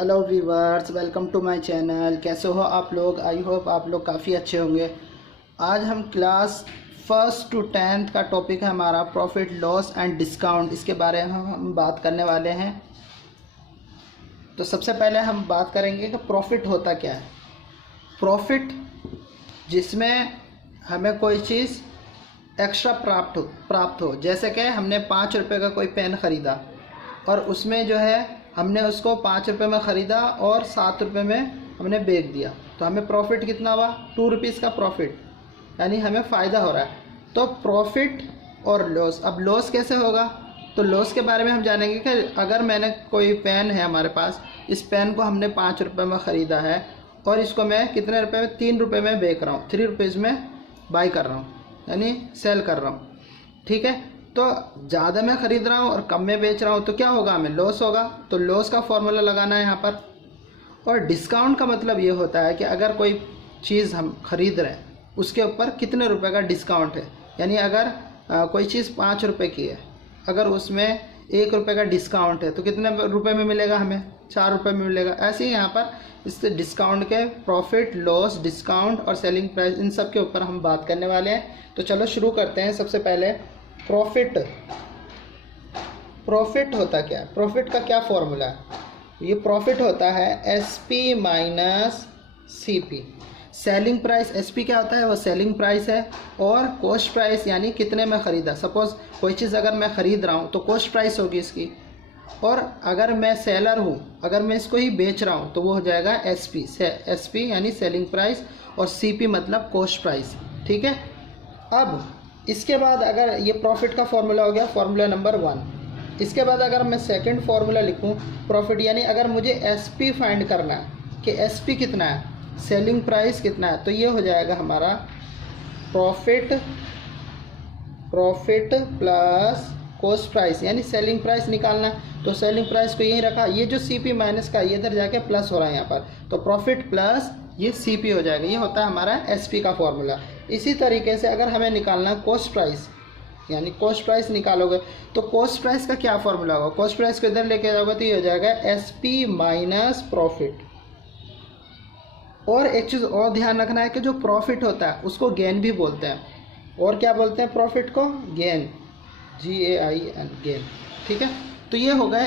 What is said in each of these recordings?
Hello viewers, welcome to my channel. कैसे हो आप लोग? आई होप आप लोग काफ़ी अच्छे होंगे। आज हम क्लास 1st to 10th का टॉपिक है हमारा प्रॉफिट लॉस एंड डिस्काउंट। इसके बारे में हम बात करने वाले हैं। तो सबसे पहले हम बात करेंगे कि प्रॉफिट होता क्या है। प्रॉफिट जिसमें हमें कोई चीज़ एक्स्ट्रा प्राप्त हो। जैसे कि हमने 5 रुपये का कोई पेन ख़रीदा और उसमें जो है हमने उसको 5 रुपये में ख़रीदा और 7 रुपये में हमने बेच दिया, तो हमें प्रॉफिट कितना हुआ? 2 रुपीज़ का प्रॉफिट, यानी हमें फ़ायदा हो रहा है। तो प्रॉफिट और लॉस। अब लॉस कैसे होगा? तो लॉस के बारे में हम जानेंगे कि अगर मैंने कोई पेन है हमारे पास, इस पेन को हमने 5 रुपये में ख़रीदा है और इसको मैं कितने रुपये में? 3 रुपये में बेच रहा हूँ, 3 रुपीज़ में बाई कर रहा हूँ, यानी सेल कर रहा हूँ। ठीक है, तो ज़्यादा मैं ख़रीद रहा हूँ और कम में बेच रहा हूँ, तो क्या होगा? हमें लॉस होगा। तो लॉस का फॉर्मूला लगाना है यहाँ पर। और डिस्काउंट का मतलब ये होता है कि अगर कोई चीज़ हम ख़रीद रहे हैं उसके ऊपर कितने रुपए का डिस्काउंट है। यानी अगर कोई चीज़ 5 रुपये की है, अगर उसमें 1 रुपये का डिस्काउंट है तो कितने रुपए में मिलेगा? हमें 4 रुपये में मिलेगा। ऐसे ही यहाँ पर इस डिस्काउंट के प्रॉफिट, लॉस, डिस्काउंट और सेलिंग प्राइस, इन सब के ऊपर हम बात करने वाले हैं। तो चलो शुरू करते हैं। सबसे पहले प्रॉफिट होता क्या है? प्रॉफिट का क्या फॉर्मूला है? ये प्रॉफिट होता है SP minus CP. Selling price, SP क्या होता है? वो सेलिंग प्राइस है, और कॉस्ट प्राइस यानी कितने में ख़रीदा। सपोज़ कोई चीज़ अगर मैं ख़रीद रहा हूँ तो कॉस्ट प्राइस होगी इसकी, और अगर मैं सेलर हूँ, अगर मैं इसको ही बेच रहा हूँ तो वो हो जाएगा एसपी। एसपी यानी सेलिंग प्राइस और सीपी मतलब कॉस्ट प्राइस। ठीक है, अब इसके बाद अगर ये प्रॉफिट का फॉर्मूला हो गया, फॉर्मूला नंबर 1। इसके बाद अगर मैं सेकंड फॉर्मूला लिखूं प्रॉफिट, यानी अगर मुझे एसपी फाइंड करना है कि एसपी कितना है, सेलिंग प्राइस कितना है, तो ये हो जाएगा हमारा प्रॉफिट प्लस कॉस्ट प्राइस, यानी सेलिंग प्राइस निकालना है। तो सेलिंग प्राइस को यहीं रखा, ये जो सीपी माइनस का ये इधर जाके प्लस हो रहा है यहाँ पर, तो प्रॉफिट प्लस ये सीपी हो जाएगा। ये होता है हमारा एसपी का फॉर्मूला। इसी तरीके से अगर हमें निकालना कॉस्ट प्राइस, यानी कॉस्ट प्राइस निकालोगे तो कॉस्ट प्राइस का क्या फॉर्मूला होगा? कॉस्ट प्राइस को इधर लेके जाओगे तो ये हो जाएगा एसपी माइनस प्रॉफिट। और एक चीज़ और ध्यान रखना है कि जो प्रॉफिट होता है उसको गेन भी बोलते हैं। और क्या बोलते हैं प्रॉफिट को? Gain, GAIN, gain. ठीक है, तो ये हो गए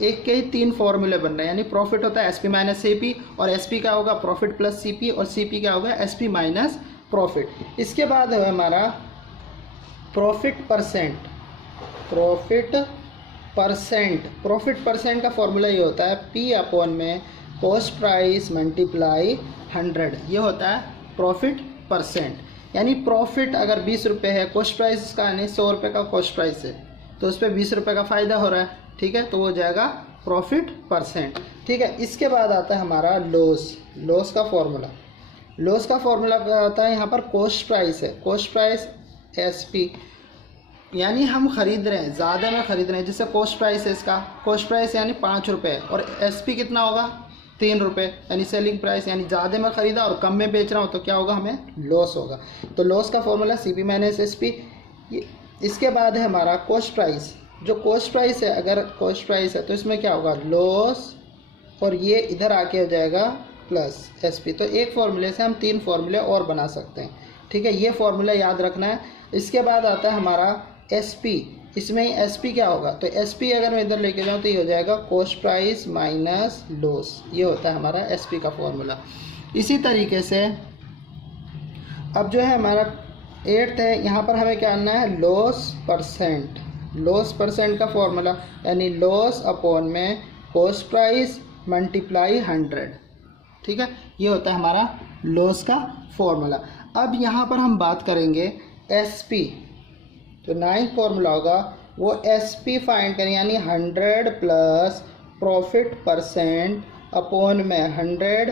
एक के ही 3 फॉर्मूले बन रहे हैं। यानी प्रॉफिट होता है एसपी माइनस सीपी, और एसपी क्या होगा? प्रॉफिट प्लस सीपी, और सीपी क्या होगा? SP minus profit. इसके बाद है हमारा प्रॉफिट परसेंट। प्रॉफिट परसेंट का फॉर्मूला ये होता है P/, में कॉस्ट प्राइस मल्टीप्लाई 100। ये होता है प्रॉफिट परसेंट। यानी प्रॉफिट अगर 20 रुपये है, कॉस्ट प्राइस का यानी 100 रुपये का कॉस्ट प्राइस है, तो उस पर 20 रुपये का फ़ायदा हो रहा है। ठीक है, तो वो हो जाएगा प्रॉफिट परसेंट। ठीक है, इसके बाद आता है हमारा लॉस का फॉर्मूला। लॉस का फॉर्मूला क्या होता है? यहाँ पर कॉस्ट प्राइस है, कॉस्ट प्राइस एसपी, यानी हम ख़रीद रहे हैं, ज़्यादा में ख़रीद रहे हैं, जैसे कॉस्ट प्राइस है इसका, कॉस्ट प्राइस यानी 5 रुपये, और एसपी कितना होगा? 3 रुपये, यानी सेलिंग प्राइस, यानी ज़्यादा में ख़रीदा और कम में बेच रहा हूँ, तो क्या होगा? हमें लॉस होगा। तो लॉस का फॉर्मूला सीपी माइनस एसपी। इसके बाद है हमारा कॉस्ट प्राइस। जो कॉस्ट प्राइस है, अगर कॉस्ट प्राइस है तो इसमें क्या होगा? लॉस, और ये इधर आके हो जाएगा प्लस एसपी। तो एक फॉर्मूले से हम 3 फॉर्मूले और बना सकते हैं। ठीक है, ये फॉर्मूला याद रखना है। इसके बाद आता है हमारा एसपी। इसमें एसपी क्या होगा? तो एसपी अगर मैं इधर लेके जाऊँ तो ये हो जाएगा कॉस्ट प्राइस माइनस लॉस। ये होता है हमारा एसपी का फॉर्मूला। इसी तरीके से अब जो है हमारा 8th है, यहाँ पर हमें क्या करना है? लॉस परसेंट का फॉर्मूला, यानी लॉस अपॉन में कॉस्ट प्राइस मल्टीप्लाई 100। ठीक है, ये होता है हमारा लॉस का फॉर्मूला। अब यहाँ पर हम बात करेंगे एसपी। तो 9th फॉर्मूला होगा वो एसपी फाइंड करें, यानी 100 प्लस प्रॉफिट परसेंट अपॉन में 100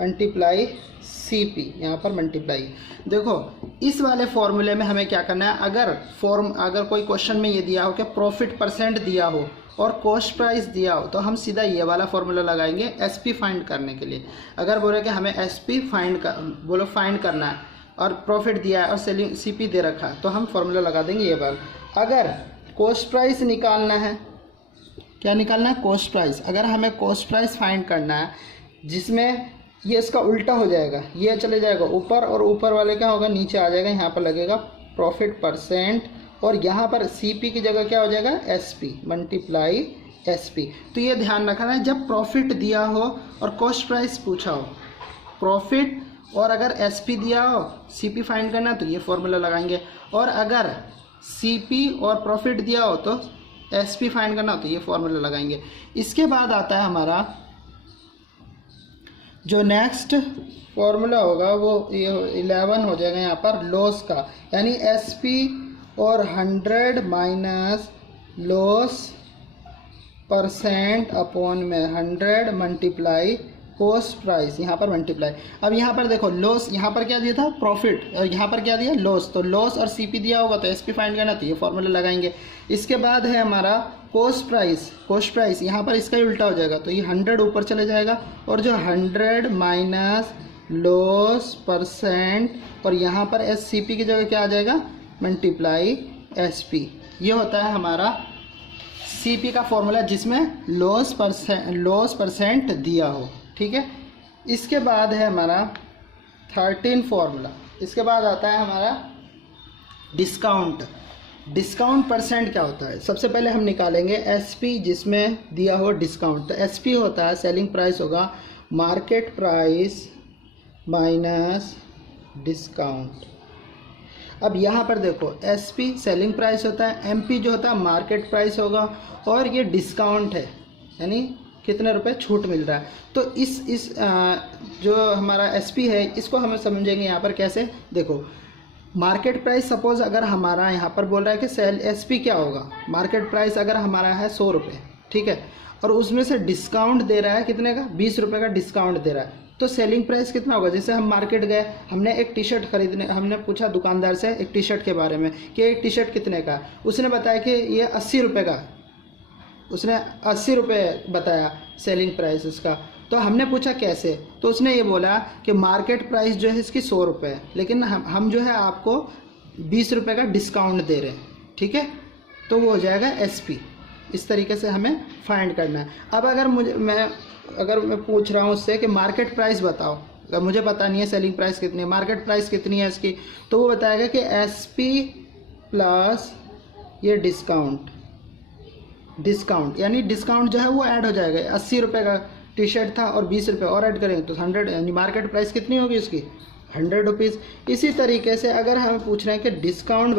मल्टीप्लाई सीपी। यहाँ पर मल्टीप्लाई, देखो इस वाले फॉर्मूले में हमें क्या करना है? अगर कोई क्वेश्चन में ये दिया हो कि प्रॉफिट परसेंट दिया हो और कॉस्ट प्राइस दिया हो, तो हम सीधा ये वाला फॉर्मूला लगाएंगे एसपी फाइंड करने के लिए। अगर बोले कि हमें एसपी फाइंड करना है और प्रॉफिट दिया है और सेलिंग सीपी दे रखा है, तो हम फॉर्मूला लगा देंगे ये वाला। अगर कॉस्ट प्राइस निकालना है क्या निकालना है, कॉस्ट प्राइस। अगर हमें कॉस्ट प्राइस फाइंड करना है जिसमें ये इसका उल्टा हो जाएगा, ये चले जाएगा ऊपर और ऊपर वाले क्या होगा, नीचे आ जाएगा, यहाँ पर लगेगा प्रॉफिट परसेंट और यहाँ पर सीपी की जगह क्या हो जाएगा, एसपी मल्टीप्लाई एसपी। तो ये ध्यान रखना है जब प्रॉफिट दिया हो और कॉस्ट प्राइस पूछा हो, प्रॉफिट और अगर एसपी दिया हो, सीपी फाइंड करना तो ये फॉर्मूला लगाएंगे, और अगर सीपी और प्रॉफिट दिया हो तो एसपी फाइंड करना हो तो ये फॉर्मूला लगाएंगे। इसके बाद आता है हमारा जो नेक्स्ट फॉर्मूला होगा वो ये 11 हो जाएगा यहाँ पर लॉस का, यानी एसपी और 100 माइनस लॉस परसेंट अपॉन में 100 मल्टीप्लाई कॉस्ट प्राइस, यहाँ पर मल्टीप्लाई। अब यहाँ पर देखो लॉस, यहाँ पर क्या दिया था प्रॉफिट और यहाँ पर क्या दिया लॉस, तो लॉस और सीपी दिया होगा तो एसपी फाइंड करना तो ये फॉर्मूला लगाएंगे। इसके बाद है हमारा कॉस्ट प्राइस, कॉस्ट प्राइस यहाँ पर इसका ही उल्टा हो जाएगा तो ये 100 ऊपर चले जाएगा और जो 100 माइनस लॉस परसेंट और यहाँ पर एस सी पी की जगह क्या आ जाएगा मल्टीप्लाई एस पी। ये होता है हमारा सी पी का फॉर्मूला जिसमें लॉस परसेंट दिया हो, ठीक है। इसके बाद है हमारा 13 फॉर्मूला। इसके बाद आता है हमारा डिस्काउंट। डिस्काउंट परसेंट क्या होता है, सबसे पहले हम निकालेंगे एसपी जिसमें दिया हो डिस्काउंट। तो एसपी होता है सेलिंग प्राइस होगा मार्केट प्राइस माइनस डिस्काउंट। अब यहाँ पर देखो एसपी सेलिंग प्राइस होता है, एमपी जो होता है मार्केट प्राइस होगा और ये डिस्काउंट है यानी कितने रुपए छूट मिल रहा है। तो इस जो हमारा एसपी है इसको हम समझेंगे यहाँ पर कैसे। देखो मार्केट प्राइस सपोज अगर हमारा यहाँ पर बोल रहा है कि सेल एसपी क्या होगा, मार्केट प्राइस अगर हमारा है 100 रुपये, ठीक है, और उसमें से डिस्काउंट दे रहा है कितने का, 20 रुपये का डिस्काउंट दे रहा है, तो सेलिंग प्राइस कितना होगा। जैसे हम मार्केट गए, हमने एक टी शर्ट खरीदने, हमने पूछा दुकानदार से एक टी शर्ट के बारे में कि एक टी शर्ट कितने का, उसने बताया कि ये 80 रुपये का, उसने 80 रुपये बताया सेलिंग प्राइस उसका। तो हमने पूछा कैसे, तो उसने ये बोला कि मार्केट प्राइस जो है इसकी 100 रुपये है, लेकिन हम जो है आपको 20 रुपये का डिस्काउंट दे रहे हैं, ठीक है, तो वो हो जाएगा एसपी। इस तरीके से हमें फाइंड करना है। अब अगर मैं पूछ रहा हूँ उससे कि मार्केट प्राइस बताओ, अगर मुझे पता नहीं है सेलिंग प्राइस कितनी है, मार्केट प्राइस कितनी है इसकी, तो वो बताएगा कि एसपी प्लस ये डिस्काउंट यानी डिस्काउंट जो है वो ऐड हो जाएगा। 80 रुपये का टी शर्ट था और 20 रुपये और ऐड करेंगे तो 100, यानी मार्केट प्राइस कितनी होगी इसकी 100 रुपीज़। इसी तरीके से अगर हमें पूछ रहे हैं कि डिस्काउंट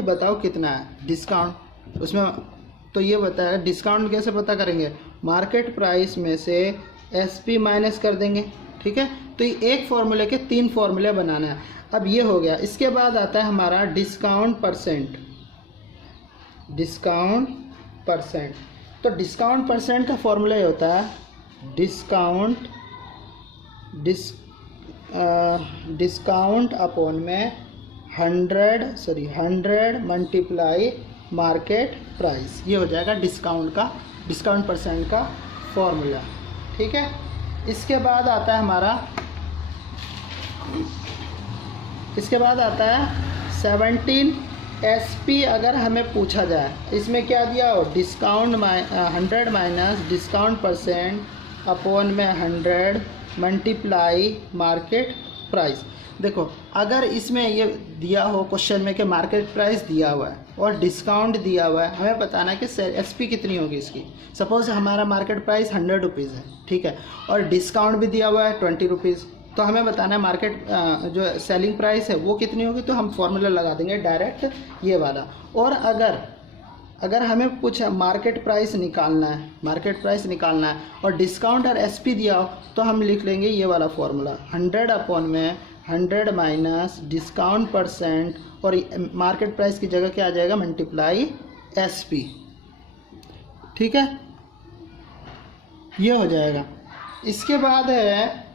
बताओ कितना है डिस्काउंट, उसमें तो ये बताया डिस्काउंट कैसे पता करेंगे, मार्केट प्राइस में से एसपी माइनस कर देंगे, ठीक है। तो ये एक फॉर्मूले के 3 फॉर्मूले बनाना है। अब ये हो गया। इसके बाद आता है हमारा डिस्काउंट परसेंट। तो डिस्काउंट परसेंट का फॉर्मूला ये होता है डिस्काउंट अपॉन में 100 मल्टीप्लाई मार्केट प्राइस। ये हो जाएगा डिस्काउंट परसेंट का फॉर्मूला, ठीक है। इसके बाद आता है 17 एसपी। अगर हमें पूछा जाए इसमें क्या दिया हो, discount 100 minus discount percent upon में 100 मल्टीप्लाई मार्केट प्राइस। देखो अगर इसमें ये दिया हो क्वेश्चन में कि मार्केट प्राइस दिया हुआ है और डिस्काउंट दिया हुआ है, हमें बताना है कि एसपी कितनी होगी इसकी। सपोज हमारा मार्केट प्राइस 100 रुपीज़ है, ठीक है, और डिस्काउंट भी दिया हुआ है 20 रुपीज़, तो हमें बताना है मार्केट जो सेलिंग प्राइस है वो कितनी होगी। तो हम फॉर्मूला लगा देंगे डायरेक्ट ये वाला। और अगर हमें कुछ मार्केट प्राइस निकालना है और डिस्काउंट और एसपी दिया हो तो हम लिख लेंगे ये वाला फॉर्मूला 100 अपॉन में 100 माइनस डिस्काउंट परसेंट और मार्केट प्राइस की जगह क्या आ जाएगा मल्टीप्लाई एसपी, ठीक है, ये हो जाएगा। इसके बाद है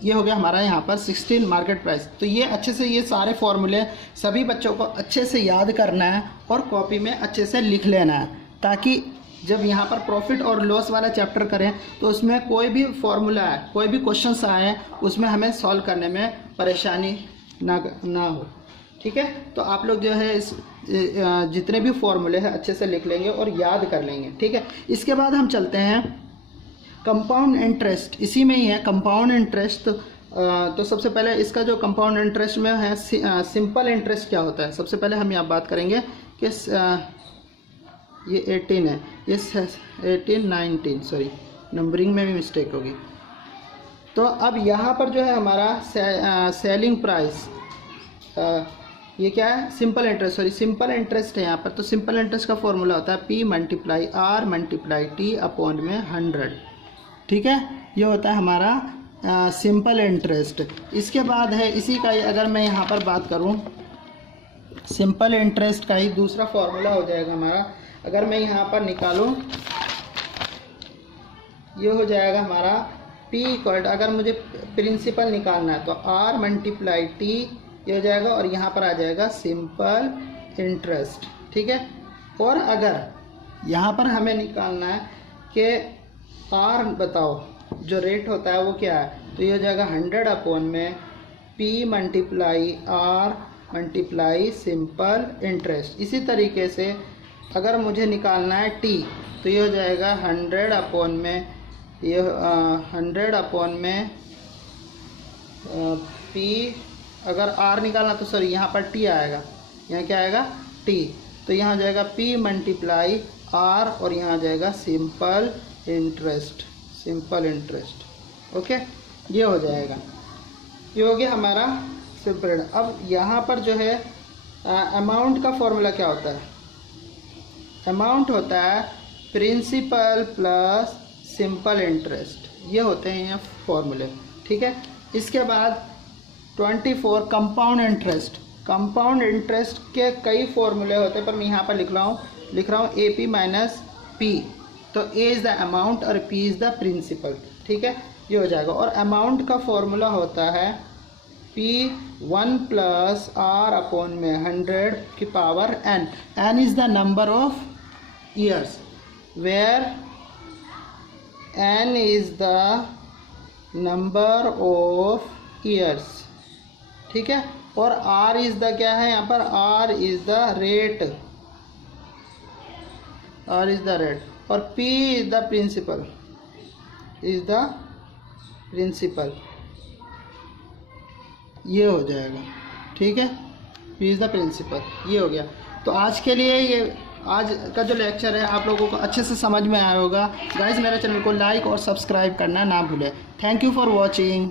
ये हो गया हमारा यहाँ पर 16 मार्केट प्राइस। तो ये अच्छे से ये सारे फॉर्मूले सभी बच्चों को अच्छे से याद करना है और कॉपी में अच्छे से लिख लेना है, ताकि जब यहाँ पर प्रॉफिट और लॉस वाला चैप्टर करें तो उसमें कोई भी फॉर्मूला है, कोई भी क्वेश्चंस आए उसमें हमें सॉल्व करने में परेशानी ना हो। ठीक है, तो आप लोग जो है इस जितने भी फॉर्मूले हैं अच्छे से लिख लेंगे और याद कर लेंगे। ठीक है, इसके बाद हम चलते हैं कंपाउंड इंटरेस्ट, इसी में ही है कंपाउंड इंटरेस्ट। तो सबसे पहले इसका जो कंपाउंड इंटरेस्ट में है सिंपल इंटरेस्ट क्या होता है, सबसे पहले हम यहाँ बात करेंगे कि ये 18 है, ये 18 19 सॉरी नंबरिंग में भी मिस्टेक होगी। तो अब यहाँ पर जो है हमारा सेलिंग प्राइस, ये क्या है, simple interest, sorry simple interest है यहाँ पर। तो सिंपल इंटरेस्ट का फॉर्मूला होता है P multiply R multiply T upon में 100। ठीक है, ये होता है हमारा सिंपल इंटरेस्ट। इसके बाद है इसी का ही, अगर मैं यहाँ पर बात करूँ सिंपल इंटरेस्ट का ही दूसरा फॉर्मूला हो जाएगा हमारा, अगर मैं यहाँ पर निकालूँ ये हो जाएगा हमारा P इक्वल, अगर मुझे प्रिंसिपल निकालना है तो R मल्टीप्लाई T ये हो जाएगा और यहाँ पर आ जाएगा सिंपल इंटरेस्ट। ठीक है, और अगर यहाँ पर हमें निकालना है कि R बताओ जो रेट होता है वो क्या है, तो ये हो जाएगा 100 अपॉन में P multiply R multiply simple interest. इसी तरीके से अगर मुझे निकालना है T तो ये हो जाएगा 100 अपॉन में ये 100 अपॉन में P, अगर R निकालना तो सॉरी यहाँ पर T आएगा, यहाँ क्या आएगा T, तो यहाँ हो जाएगा P मल्टीप्लाई R और यहाँ आ जाएगा simple interest, simple interest. Okay, ये हो जाएगा, ये हो गया हमारा सिंपल। अब यहाँ पर जो है अमाउंट का फॉर्मूला क्या होता है, अमाउंट होता है प्रिंसिपल प्लस सिंपल इंटरेस्ट, ये होते हैं यहाँ फॉर्मूले। ठीक है, इसके बाद 24 कंपाउंड इंटरेस्ट। कंपाउंड इंटरेस्ट के कई फॉर्मूले होते हैं पर मैं यहाँ पर लिख रहा हूँ AP माइनस P। तो A इज़ द अमाउंट और P इज़ द प्रिंसिपल। ठीक है, ये हो जाएगा। और अमाउंट का फॉर्मूला होता है P1 प्लस R अपॉन में 100 की power N। N is the number of years where N is the number of years. ठीक है, और R इज़ द क्या है यहाँ पर, R is the rate, R is the rate, और P is the principal, is the principal, ये हो जाएगा। ठीक है, P इज़ द प्रिंसिपल, ये हो गया। तो आज के लिए ये आज का जो लेक्चर है आप लोगों को अच्छे से समझ में आया होगा। गाइस मेरे चैनल को लाइक और सब्सक्राइब करना ना भूलें। Thank you for watching.